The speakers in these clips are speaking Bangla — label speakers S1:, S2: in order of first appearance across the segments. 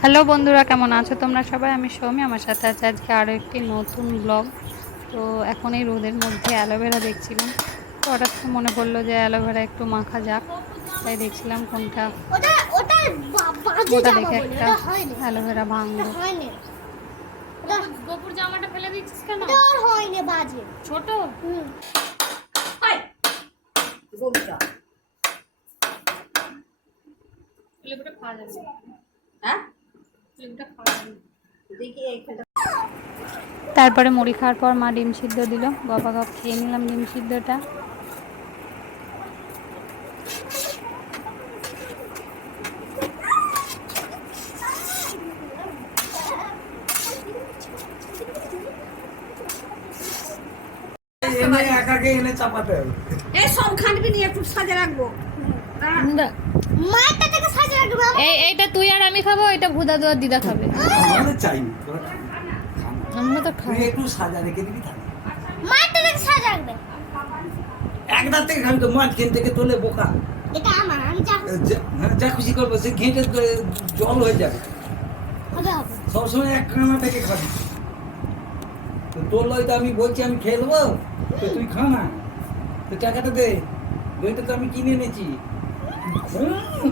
S1: হ্যালো বন্ধুরা কেমন আছো তোমরা সবাই? আমি সৌমি আমার সাথে আছে আজকে আরও একটি নতুন ব্লগ তো এখন এই রোদের মধ্যে অ্যালোভেরা দেখছিলাম। তো হঠাৎ করে মনে পড়ল যে অ্যালোভেরা একটু মাখা যাক। তাই দেখছিলাম কোনটা
S2: ওটা
S1: দেখে একটা
S2: হয়
S1: অ্যালোভেরা ভাঙলো।
S2: ওটা হয় না ওটা
S3: গোপুর জামাটা ফেলে দিচ্ছিস কেন?
S2: ওটা আর হয় না বাজে।
S3: ছোট?
S2: হুম।
S3: লেবুটা খাওয়া যাবে।
S4: হ্যাঁ?
S1: তারপরে মুড়ি খাওয়ার পর মা ডিম সিদ্ধ দিল। গপা গপ খেয়ে নিলাম ডিম সিদ্ধটা।
S5: এনে চাপাতে হবে।
S4: এই সব খানবি নিয়ে একটু সাজে রাখব।
S2: মায়েরটা থেকে সাজে রাখবে আমার
S1: এই এইটা তুই আর আমি খাব এটা ভুদা দুয়ার দিদা খাবে।
S5: আমাদের চাই
S1: আমরা তো
S5: তুই
S1: খাব
S5: একটু সাজা রেখে দিবি থাক।
S2: মায়েরটা থেকে সাজে রাখবে
S5: একদার থেকে খাবি তো মাছ খেন থেকে তোলে বোকা।
S2: এটা আমার আমি যা
S5: যা- হ্যাঁ, যা খুশি করব সে ঘেঁটে জল হয়ে যাবে।
S2: হবে হবে।
S5: সবসময় এক কানা থেকে খাবি। তো তোর লয় তো আমি বলছি আমি খেয়ে নেব। তো তুই খা না। তো টাকাটা দে। দইটা তো আমি কিনে এনেছি। হুম,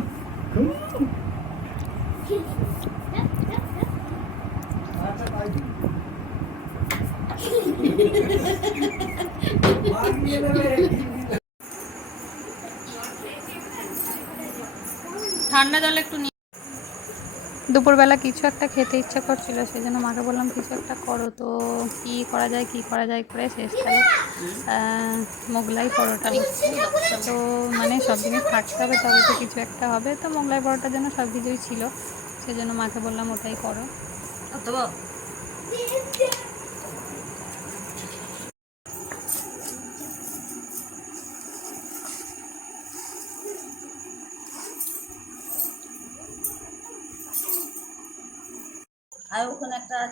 S1: ঠান্ডা জল একটু নিয়ে দুপুরবেলা কিছু একটা খেতে ইচ্ছা করছিল সেই জন্য মাকে বললাম, কিছু একটা করো তো, কি করা যায়, কি করা যায় করে শেষকালে মোগলাই পরোটা। তো মানে সব জিনিস থাকতে হবে, তবে তো কিছু একটা হবে। তো মোগলাই পরোটা যেন সব কিছুই ছিল সেই জন্য মাকে বললাম, ওটাই করো।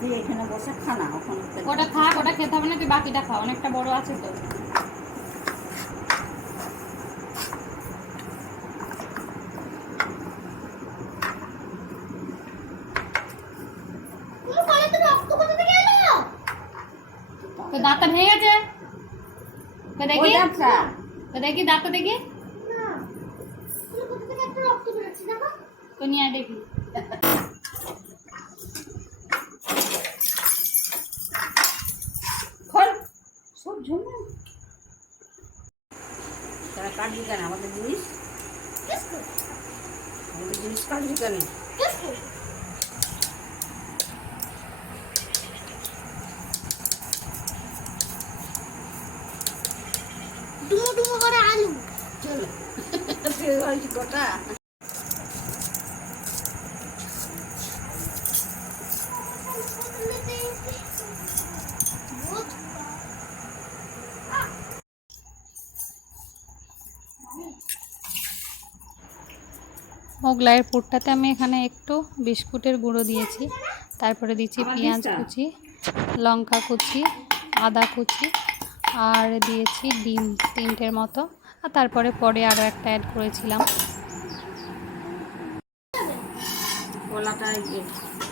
S4: তুই এখানে বসে খানা ওখানে খেতে
S1: ওটা থাক ওটা খেতে হবে না তুই বাকিটা খা অনেকটা বড় আছে তো। দাঁতটা ভেঙে গেছে? তো দেখি। তো দেখি দাঁতটা দেখি। তো নিয়ে দেখি
S4: খোল সব ঝুমে তারা কাটবি কেন? আমাদের জিনিস? আমাদের জিনিস কাটবি কেন?
S2: ডুমো ডুমো করে আলু।
S4: চলো। তুই
S1: মোগলাইয়ের পুরটাতে আমি এখানে একটু বিস্কুটের গুঁড়ো দিয়েছি। তারপরে দিচ্ছি পেঁয়াজ কুচি লঙ্কা কুচি আদা কুচি আর দিয়েছি ডিম তিনটের মতো। আর তারপরে পরে আরও একটা অ্যাড করেছিলাম
S4: কলাটা ইয়ে
S1: দিতে পারো।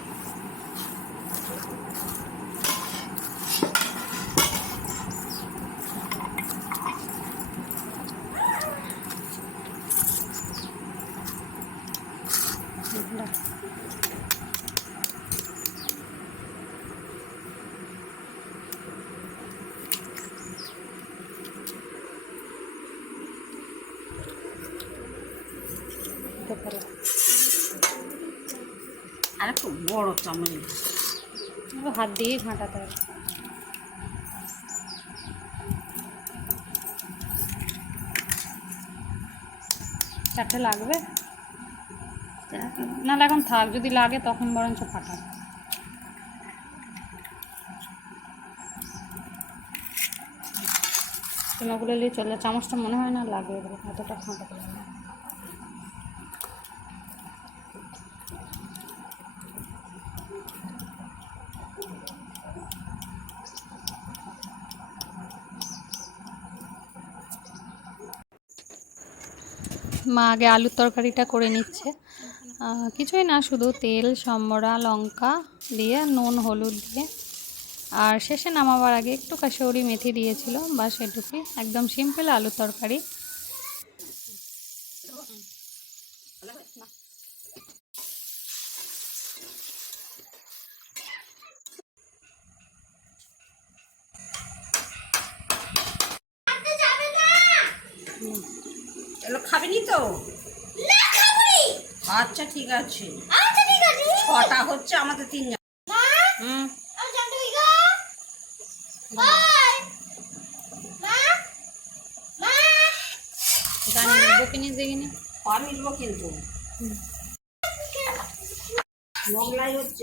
S4: আর একটু বড় চামচ
S1: এবার হাত দিয়ে ঘাঁটাতে হবে চারটে লাগবে নাহলে এখন থাক, যদি লাগে তখন বরঞ্চ ফাটা চুনোগুলো নিয়ে চলে, চামচটা মনে হয় না লাগে এতটা ফাঁকা মা আগে আলুর তরকারিটা করে নিচ্ছে। কিছুই না, শুধু তেল, সম্বরা, লঙ্কা দিয়ে, নুন, হলুদ দিয়ে। আর শেষে নামাবার আগে একটু কাশৌরি মেথি দিয়েছিল বা সেটুকুই একদম সিম্পল আলুর তরকারি।
S4: খাবেনি তো?
S2: না
S4: আচ্ছা ঠিক আছে।
S2: আচ্ছা ঠিক আছে।
S4: ছটা হচ্ছে আমাদের তিনজন। হুম।
S2: আমি
S4: কিন্তু। মোগলাই হচ্ছে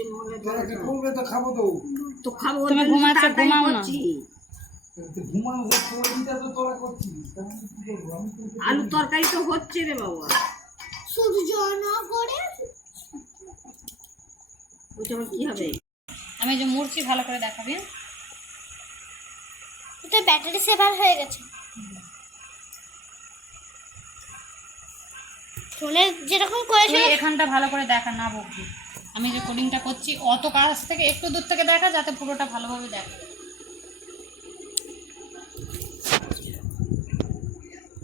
S4: মোগলাই
S5: তো খাব তো।
S4: তো খাব
S1: তুমি ঘুমাচ্ছ, ঘুমাও না।
S4: আলু তরকারি তো হচ্ছে রে বাবা।
S2: শুধু জন করে?
S4: আবার কি হবে?
S1: আমি যে মুড়ছি ভালো করে দেখাবি?
S2: এটা ব্যাটারি সেভার হয়ে গেছে। ফোনে যেরকম করেছিল
S1: এখানটা ভালো করে দেখা না বকবি। আমি যে কোডিংটা করছি অত কাছ থেকে একটু দূর থেকে দেখা যাতে পুরোটা ভালোভাবে দেখা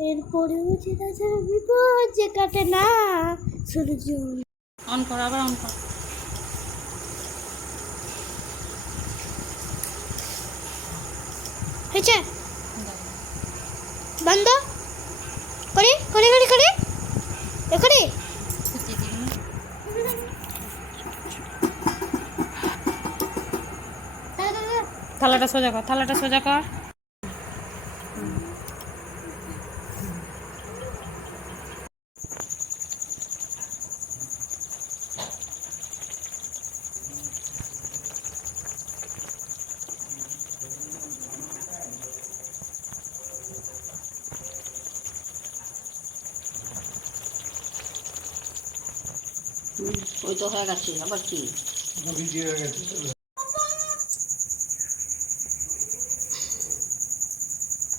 S1: যায়।
S2: এরপরে বুঝে তাছাড়া বিপদ যে কাটে না জন
S1: অন কর আবার অন কর।
S2: হয়েছে? বন্ধ? করে করে করে করে। এ করে।
S1: থালাটা সোজা কর থালাটা সোজা কর।
S4: তো হয়ে গেছে, আবার কি?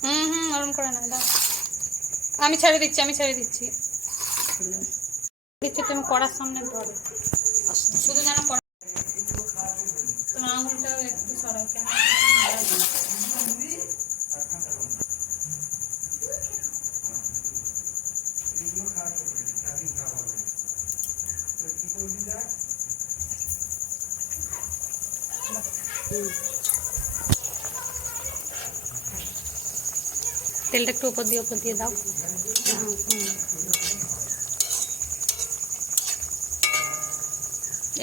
S1: হুম হুম ওরম করে না দাও। আমি ছেড়ে দিচ্ছি, আমি ছেড়ে দিচ্ছি। দিচ্ছি তুমি করার সামনে ধরো। শুধু যেন কড়া তোমার আঙুলটাও একটু সরাও, কেন? তেলটা একটু উপর দিয়ে উপর দিয়ে দাও হুম, হুম।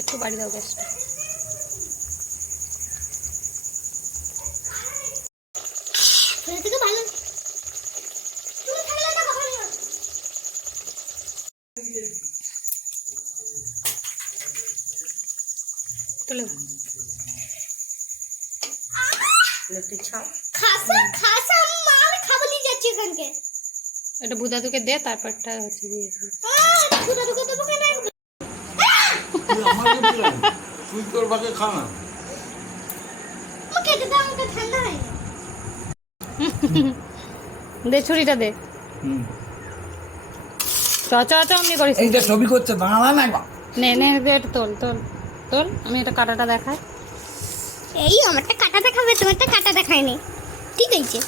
S1: একটু বাড়ি দাও গ্যাসটা
S2: ফোনে থেকে ভালো তুমি থাকলে তো কখনোই হবে না।
S1: তুলে দাও।
S4: তুই ছাও
S2: খাসা খাসা মার যাচ্ছি এখানকে।
S1: এটা বুদা দুকে দে তারপরটা হচ্ছে দিয়ে দেবো
S2: কেন?
S5: তুই তোর ভাগে খা না।
S2: খেতে দাও আমাকে ঠান্ডা হয়
S1: দে ছুরিটা দে।
S5: হুম।
S1: চ চ চ অমনি করিস।
S5: এইটা ছবি করছে দাঁড়া না
S1: নে নে দে তোল তোল। তোল আমি এটা কাটাটা দেখাই।
S2: এই আমারটা কাটা দেখাবে তোমারটা কাটা দেখায়নি ঠিক আছে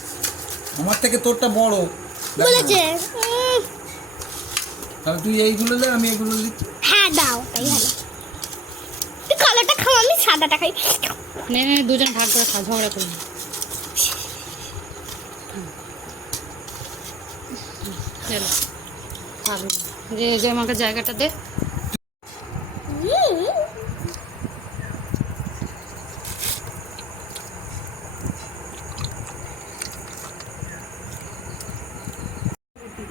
S5: আমার থেকে তোরটা বড়
S2: বলেছে
S5: তাহলে তুই এইগুলো লে আমি এগুলো দিচ্ছি
S2: হ্যাঁ দাও তাই ভালো তুই কালোটা খাও আমি সাদাটা খাই
S1: নে নে দুজন ভাগ করে খা ঝগড়া করি। চলো যে যে আমাকে জায়গাটা দে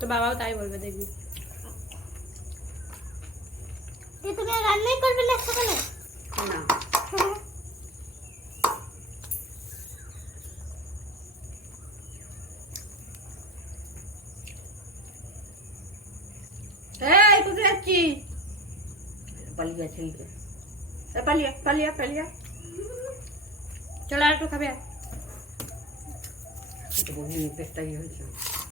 S1: তো বাবাও তাই বলবে দেখবি
S2: যে তুমি আর রান্নাই করবে না সকালে
S4: না এই কোথায় যাচ্ছিস পালিয়ে ছেলেকে এ, পালিয়ে পালিয়ে পালিয়ে
S1: চলো আর একটু খাবে
S4: এটা বহিনী পেটটা ইয়ে হয়েছে